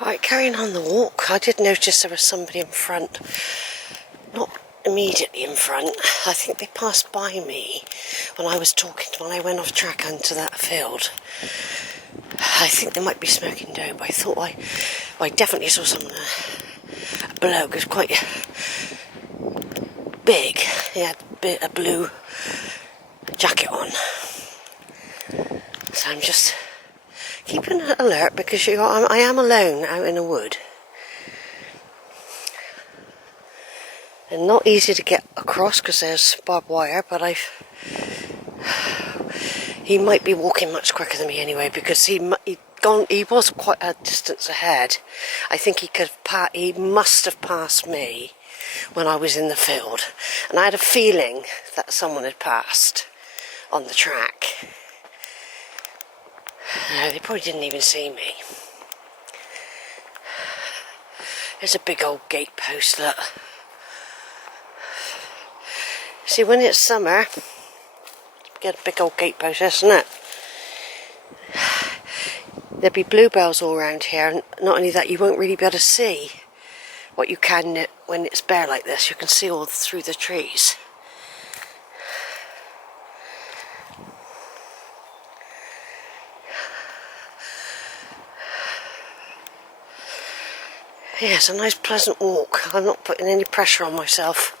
Alright, carrying on the walk, I did notice there was somebody in front. Not immediately in front. I think they passed by me when I was talking, when I went off track onto that field. I think they might be smoking dope, but I thought I definitely saw someone, a bloke, who's quite big. He had a blue jacket on. So I'm just keeping alert because I am alone out in the wood. And not easy to get across because there's barbed wire, but he might be walking much quicker than me anyway, because he was quite a distance ahead. I think he must have passed me when I was in the field, and I had a feeling that someone had passed on the track. They probably didn't even see me. There's a big old gate post, look. See, when it's summer, get a big old gate post, isn't it? There'll be bluebells all around here, and not only that, you won't really be able to see what you can when it's bare like this. You can see all through the trees. Yeah, it's a nice pleasant walk. I'm not putting any pressure on myself.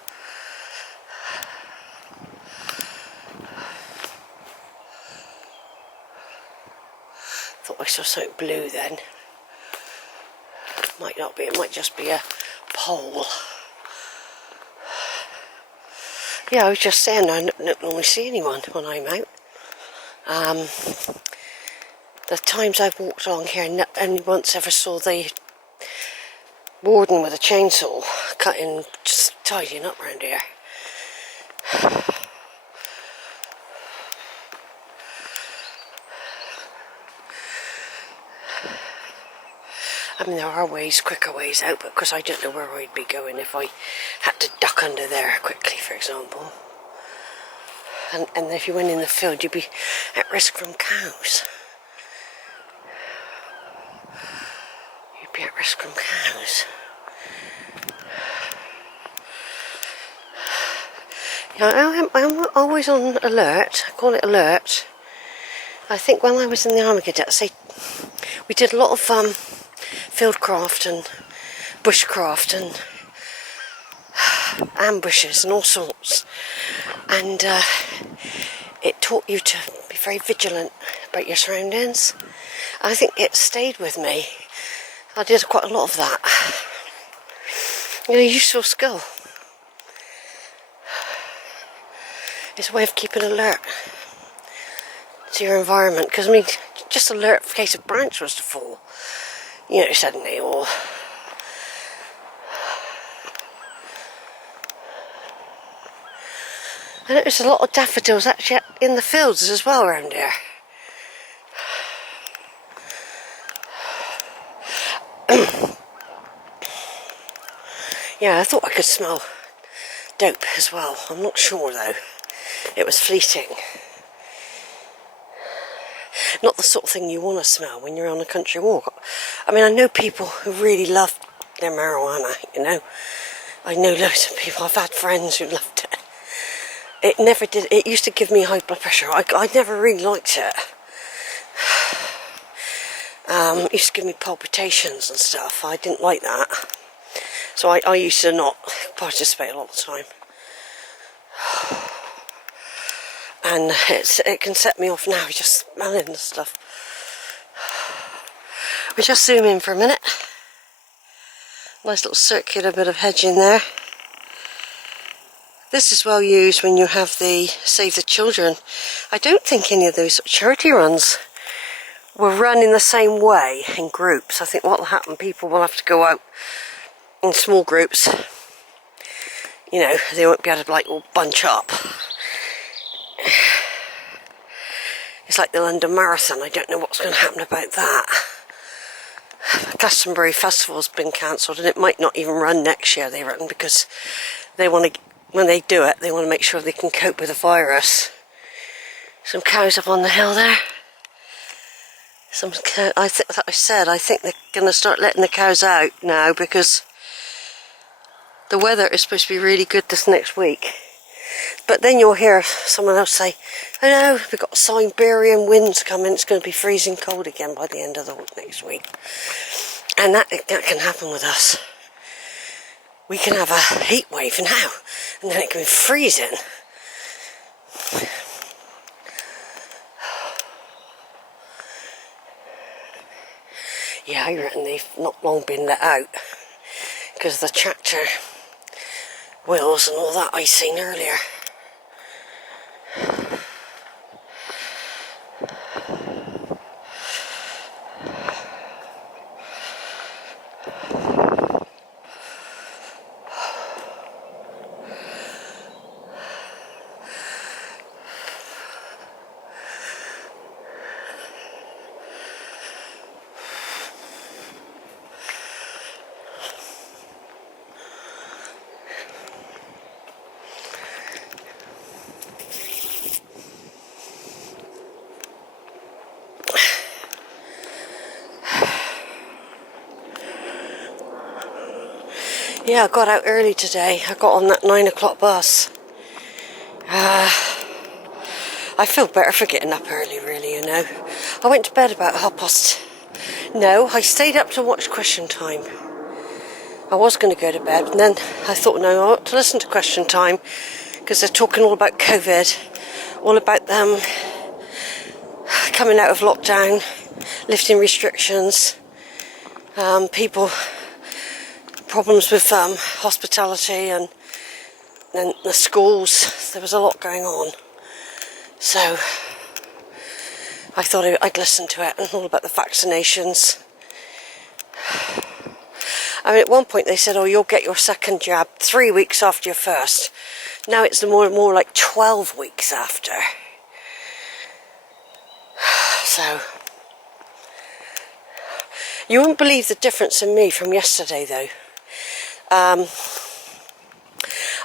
Thought I saw something blue then. Might not be, it might just be a pole. Yeah, I was just saying I don't normally see anyone when I'm out. The times I've walked along here, only once ever saw the warden with a chainsaw cutting, just tidying up round here. I mean, there are ways, quicker ways out, but because I don't know where I'd be going if I had to duck under there quickly, for example. And if you went in the field, you'd be at risk from cows. You'd be at risk from cows. Yeah, I'm always on alert. I call it alert. I think when I was in the Army Cadets, we did a lot of fieldcraft and bushcraft and ambushes and all sorts, and it taught you to be very vigilant about your surroundings. I think it stayed with me. I did quite a lot of that. You know, useful skill. It's a way of keeping alert to your environment, because I mean, just alert in case a branch was to fall, you know, suddenly, or I noticed a lot of daffodils actually in the fields as well around here. Yeah, I thought I could smell dope as well. I'm not sure though. It was fleeting. Not the sort of thing you want to smell when you're on a country walk. I mean, I know people who really love their marijuana, you know. I know loads of people. I've had friends who loved it. It never did. It used to give me high blood pressure. I never really liked it. It used to give me palpitations and stuff. I didn't like that. So I used to not participate a lot of the time. And it can set me off now, just smelling the stuff. We just zoom in for a minute. Nice little circular bit of hedging there. This is well used when you have the Save the Children. I don't think any of those sort of charity runs were run in the same way in groups. I think what will happen, people will have to go out in small groups. You know, they won't be able to like all bunch up. It's like the London Marathon. I don't know what's going to happen about that. Glastonbury Festival's been cancelled, and it might not even run next year, they reckon, because they want to, when they do it, they want to make sure they can cope with the virus. Some cows up on the hill there. I think they're going to start letting the cows out now because the weather is supposed to be really good this next week. But then you'll hear someone else say, "Oh no, we've got Siberian winds coming. It's going to be freezing cold again by the end of the next week." And that can happen with us. We can have a heat wave now, and then it can be freezing. Yeah, I reckon they've not long been let out because of the tractor wheels and all that I seen earlier. Yeah, I got out early today. I got on that 9 o'clock bus. I feel better for getting up early, really, you know. I went to bed about 1:30. No, I stayed up to watch Question Time. I was going to go to bed, and then I thought, no, I ought to listen to Question Time because they're talking all about COVID, all about them coming out of lockdown, lifting restrictions, people... problems with hospitality and the schools. There was a lot going on, so I thought I'd listen to it, and all about the vaccinations. I mean, at one point they said, "Oh, you'll get your second jab 3 weeks after your first." Now it's more like 12 weeks after. So you wouldn't believe the difference in me from yesterday, though.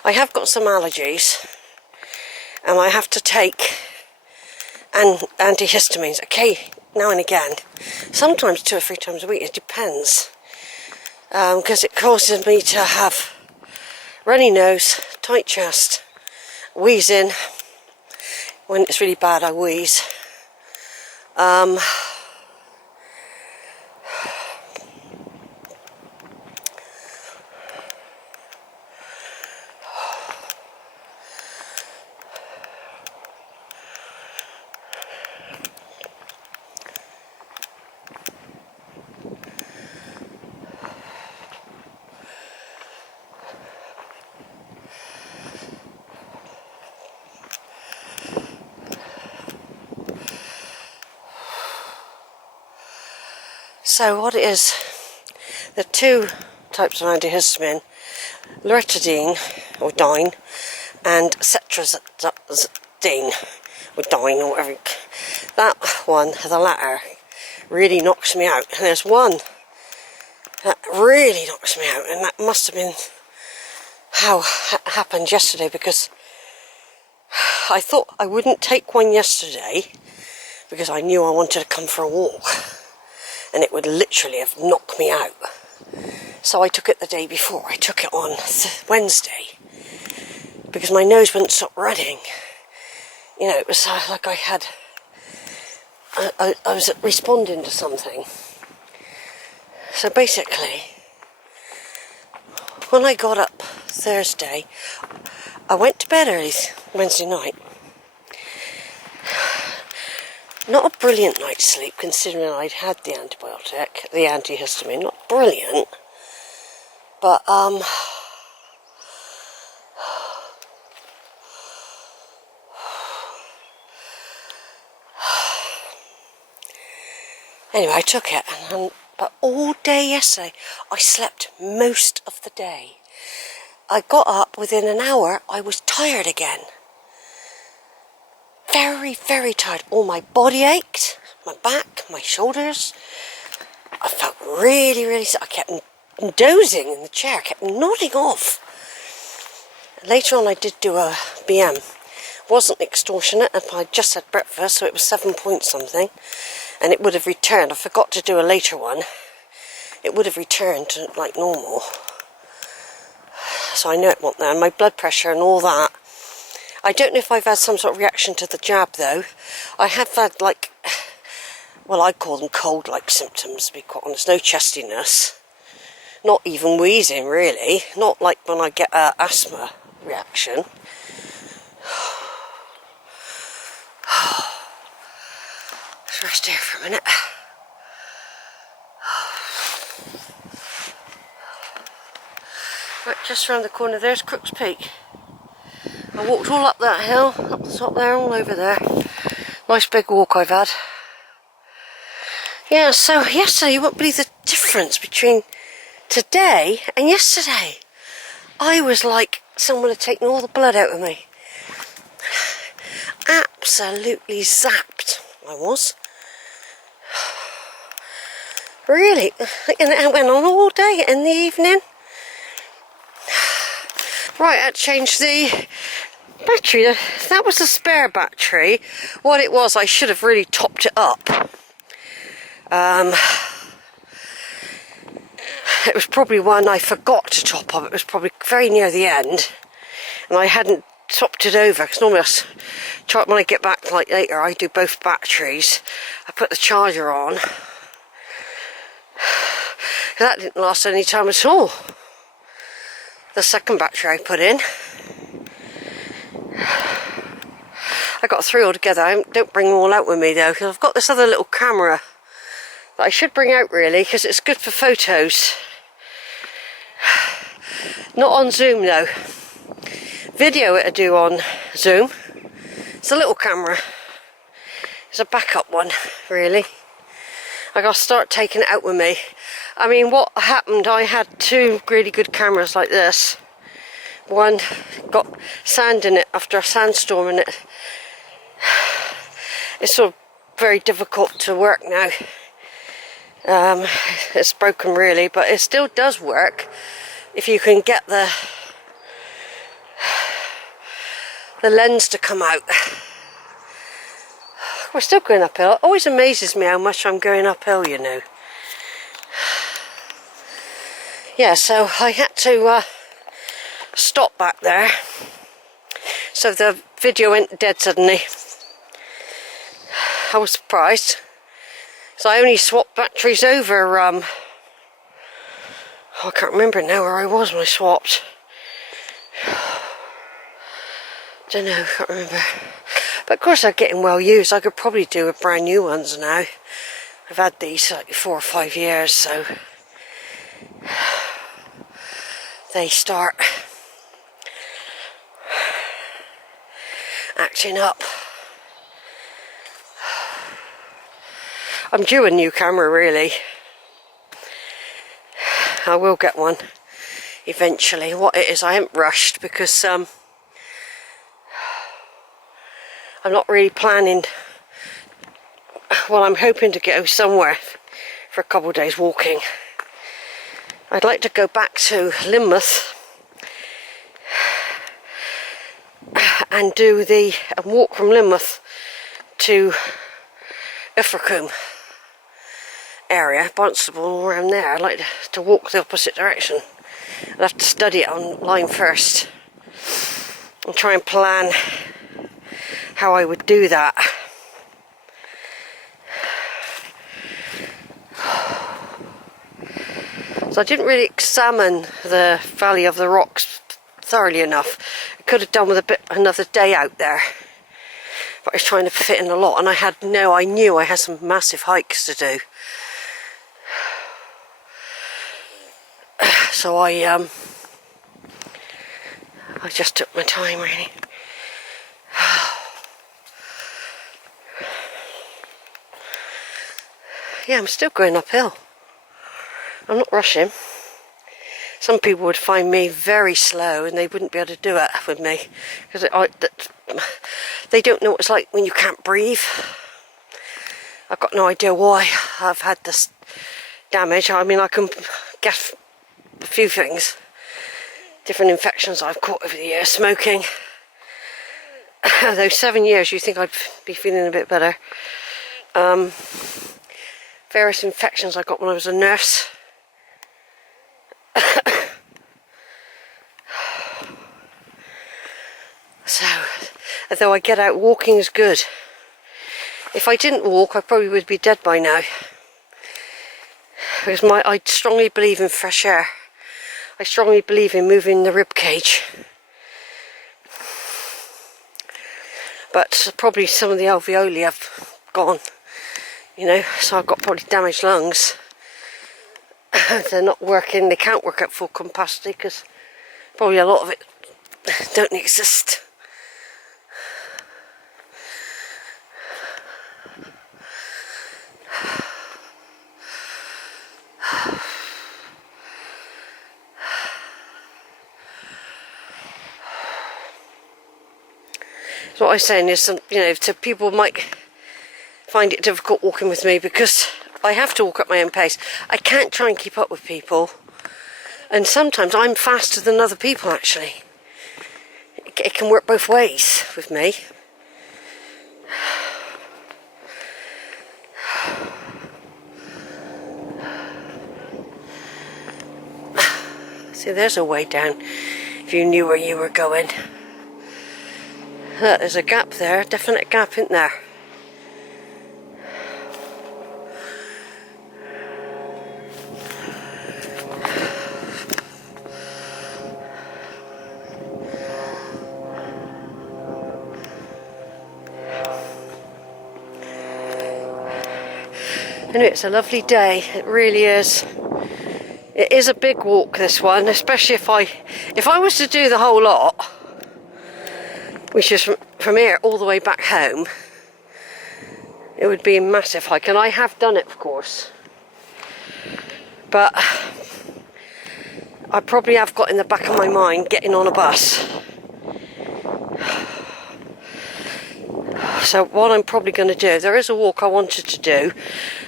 I have got some allergies, and I have to take antihistamines, okay, now and again. Sometimes 2 or 3 times a week, it depends. Because it causes me to have runny nose, tight chest, wheezing. When it's really bad, I wheeze. So what it is, the 2 types of antihistamine, loratadine, or dine, and cetrazine, or dine, or whatever. That one, the latter, really knocks me out. And there's one that really knocks me out, and that must have been how it happened yesterday, because I thought I wouldn't take one yesterday because I knew I wanted to come for a walk, and it would literally have knocked me out. So I took it the day before. I took it on Wednesday because my nose wouldn't stop running. You know, it was like I was responding to something. So basically, when I got up Thursday, I went to bed early Wednesday night. Not a brilliant night's sleep, considering I'd had the antibiotic, the antihistamine. Not brilliant, but anyway, I took it, but all day yesterday, I slept most of the day. I got up within an hour, I was tired again. Very, very tired. All my body ached, my back, my shoulders. I felt really, really sick. I kept dozing in the chair, kept nodding off. Later on I did do a BM. Wasn't extortionate, I just had breakfast, so it was 7 point something. and it would have returned. I forgot to do a later one. It would have returned to like normal. So I know it won't there. And my blood pressure and all that. I don't know if I've had some sort of reaction to the jab though. I have had like, well, I call them cold-like symptoms, to be quite honest. No chestiness. Not even wheezing, really. Not like when I get an asthma reaction. Let's rest here for a minute. Right, just round the corner there's Crook's Peak. I walked all up that hill, up the top there, all over there. Nice big walk I've had. Yeah, so yesterday you won't believe the difference between today and yesterday. I was like someone had taken all the blood out of me. Absolutely zapped, I was. Really, and it went on all day in the evening. Right, I changed the battery. That was the spare battery. What it was, I should have really topped it up. It was probably one I forgot to top up. It was probably very near the end, and I hadn't topped it over, because normally when I get back like later I do both batteries. I put the charger on. That didn't last any time at all. The second battery I put in, I got 3 altogether. I don't bring them all out with me though, because I've got this other little camera that I should bring out really, because it's good for photos. Not on Zoom though. Video it'll do on Zoom. It's a little camera. It's a backup one, really. I gotta start taking it out with me. I mean, what happened, I had 2 really good cameras like this. One got sand in it after a sandstorm, and it's sort of very difficult to work now. It's broken really, but it still does work if you can get the lens to come out. We're still going uphill. It always amazes me how much I'm going uphill, you know. Yeah, so I had to stop back there. So the video went dead suddenly. I was surprised. So I only swapped batteries over, I can't remember now where I was when I swapped. Don't know, can't remember. But of course they're getting well used. I could probably do with brand new ones now. I've had these like 4 or 5 years, so they start acting up. I'm due a new camera really. I will get one eventually. What it is, I haven't rushed because I'm not really planning. Well, I'm hoping to go somewhere for a couple of days walking. I'd like to go back to Lynmouth and do the walk from Lynmouth to Ilfracombe area, Barnstable, all around there. I'd like to walk the opposite direction. I'd have to study it online first and try and plan how I would do that. So I didn't really examine the Valley of the Rocks thoroughly enough. I could have done with another day out there, but I was trying to fit in a lot, and I knew I had some massive hikes to do. So I just took my time really. Yeah, I'm still going uphill. I'm not rushing. Some people would find me very slow and they wouldn't be able to do it with me, because they don't know what it's like when you can't breathe. I've got no idea why I've had this damage. I mean, I can guess a few things. Different infections I've caught over the years, smoking. Those 7 years, you think I'd be feeling a bit better. various infections I got when I was a nurse. So, although I get out, walking is good. If I didn't walk, I probably would be dead by now. Because I strongly believe in fresh air. I strongly believe in moving the rib cage. But probably some of the alveoli have gone, you know, so I've got probably damaged lungs. They're not working, they can't work at full capacity because probably a lot of it don't exist. So what I'm saying is, you know, to people might find it difficult walking with me because I have to walk at my own pace. I can't try and keep up with people, and sometimes I'm faster than other people actually. It can work both ways with me. See, there's a way down if you knew where you were going. There's a gap there, a definite gap in there. Anyway, it's a lovely day, it really is. It is a big walk, this one, especially if I was to do the whole lot, which is from here all the way back home, it would be a massive hike, and I have done it, of course. But I probably have got in the back of my mind getting on a bus. So what I'm probably going to do, there is a walk I wanted to do,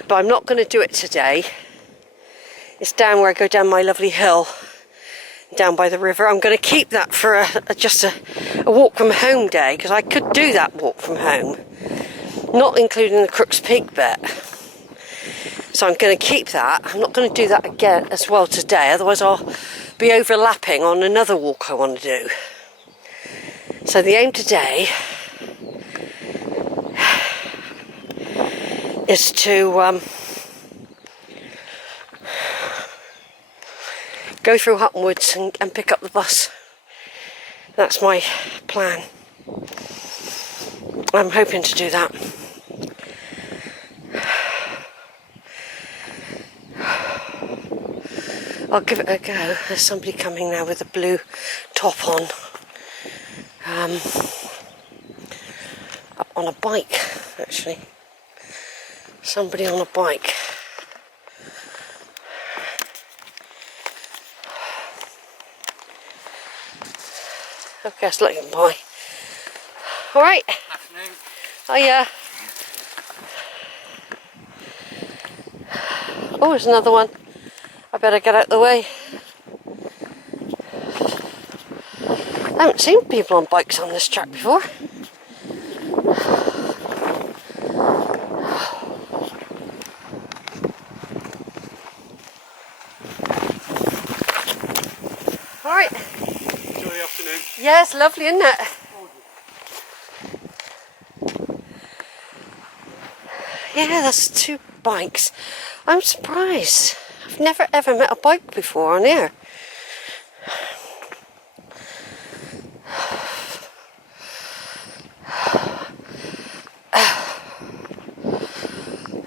but I'm not going to do it today. It's down where I go down my lovely hill, down by the river. I'm going to keep that for just a walk from home day, because I could do that walk from home, not including the Crooks Peak bit. So I'm going to keep that. I'm not going to do that again as well today, otherwise I'll be overlapping on another walk I want to do. So the aim today is to go through Hutton Woods and pick up the bus. That's my plan. I'm hoping to do that. I'll give it a go. There's somebody coming now with a blue top on. Up on a bike, actually. Somebody on a bike. Okay, it's looking boy. Alright. Afternoon. Hiya. Oh, there's another one. I better get out of the way. I haven't seen people on bikes on this track before. Alright. Enjoy the afternoon. Yes, lovely, isn't it? Yeah, that's 2 bikes. I'm surprised. I've never ever met a bike before on here.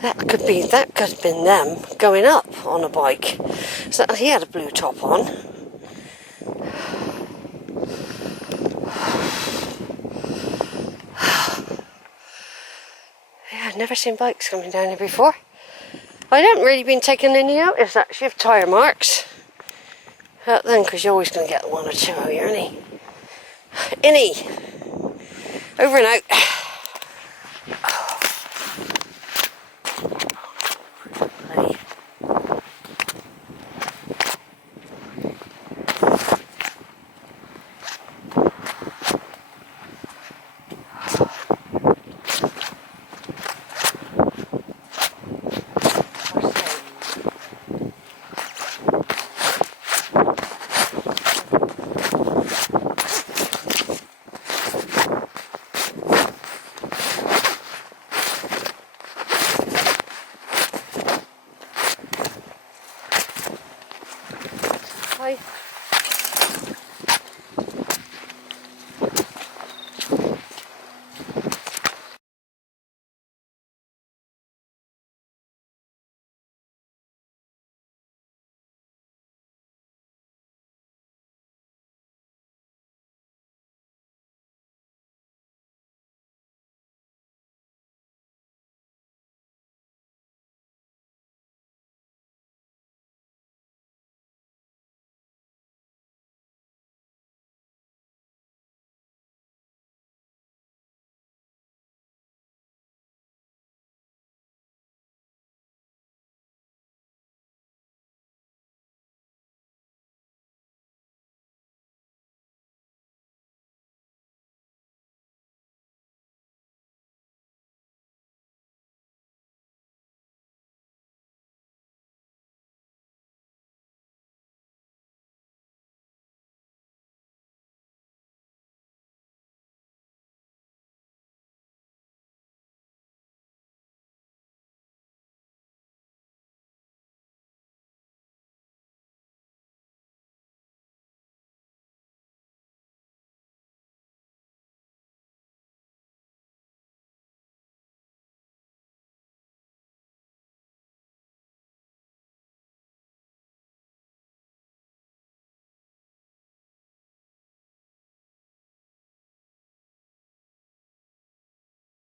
That could have been them going up on a bike. So he had a blue top on. Yeah, I've never seen bikes coming down here before. I haven't really been taking any notice actually of tyre marks. Then, because you're always going to get 1 or 2 out here, over and out. Bye.